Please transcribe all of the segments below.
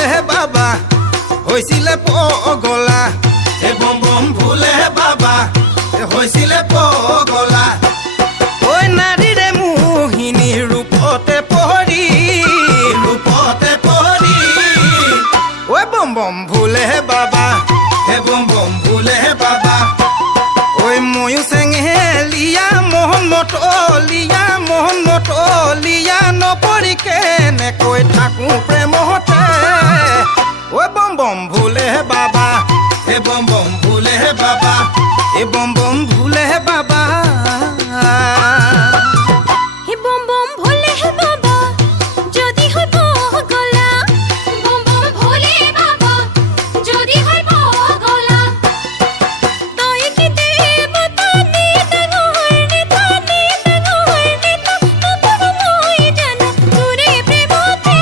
ভুলে বাবা হৈছিলে পগলা এ বম বম ভুলে বাবা হৈছিলে পগলা ঐ নাৰীৰে মোহিনী ৰূপতে পৰি ঐ বম বম ভুলে বাবা হে বম বম ভুলে বাবা ঐ ময়ো চেঙেলীয়া মোহন মতলীয়া নপৰি কেনেকৈ থাকো প্ৰেমতে ঐ বম বম ভুলে বাবা হে বম বম ভুলে বাবা এ বম বম ভুলে বাবা হে বম বম ভুলে বাবা যদি হয় পগলা বম বম ভুলে বাবা যদি হয় পগলা তই কি দেবতা নেতা তবু মই জানো তোরে প্রেমতে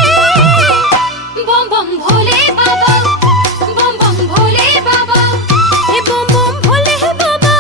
বম বম ভুলে বাবা বম বম ভুলে বাবা হে বম বম ভুলে বাবা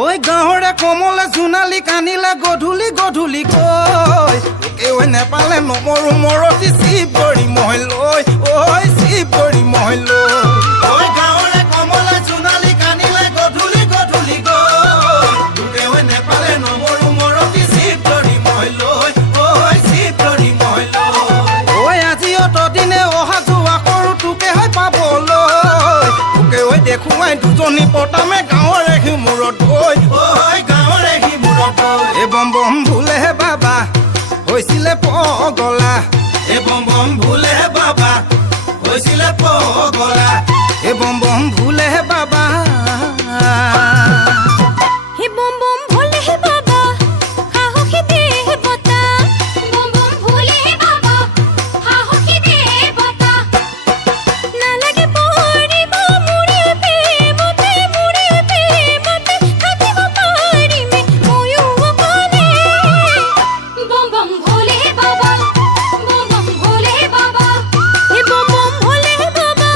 ঐ গাঁৱৰে কমলে জোনালী কান্দিলে গধূলি গধূলি কৈ লোকে ঐ নেপালে নমৰো মৰতি চিপ কৰি মই লৈ ঐ চিপ কৰি মই লৈ ঐ গাঁৱৰে কমলে জোনালী কান্দিলে গধূলি গধূলি কৈ লোকে ঐ নেপালে নমৰো মৰতি চিপ কৰি মই লৈ ঐ চিপ কৰি মই লৈ ঐ আজি অতদিনে অহা যোৱা কৰোঁ তোকে হৈ পাবলৈ তোকে ঐ দেখুৱাই দুজনী পতামে গাঁৱৰে সিমূৰত গৈ গাঁৱৰে সিমূৰত গৈ এ বম বম ভুলে বাবা হৈছিলে পগলা এ বম বম ভুলে বাবা হৈছিলে পগলা এ বম বম ভুলে বাবা হে বম বম ভুলে বাবা সাহসী দেবতা বম বম ভুলে বাবা সাহসী দেবতা নালাগে পৰিব মোৰে প্ৰেমতে থাকিব পাৰিমে ময়ো অকলে বম বম ভুলে বাবা বম বম ভুলে বাবা হে বম বম ভুলে বাবা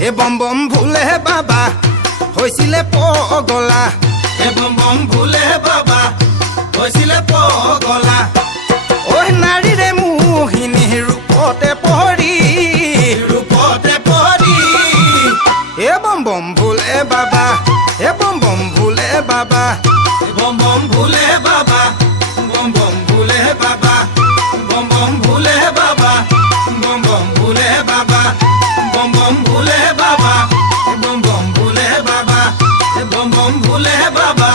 এ বম বম ভুলে বাবা হৈছিলে পগলা এ বম বম ভুলে বাবা হৈছিলে পগলা ঐ নাৰীৰে মোহিনী ৰূপতে পৰি এ বম বম ভুলে বাবা এ বম বম ভুলে বাবা এ বম বম ভুলে বাবা বম বম ভুলে বাবা বম বম ভুলে বাবা বম বম ভুলে বাবা বম বম ভুলে বাবা বম বম ভুলে বাবা বম বম ভুলে বাবা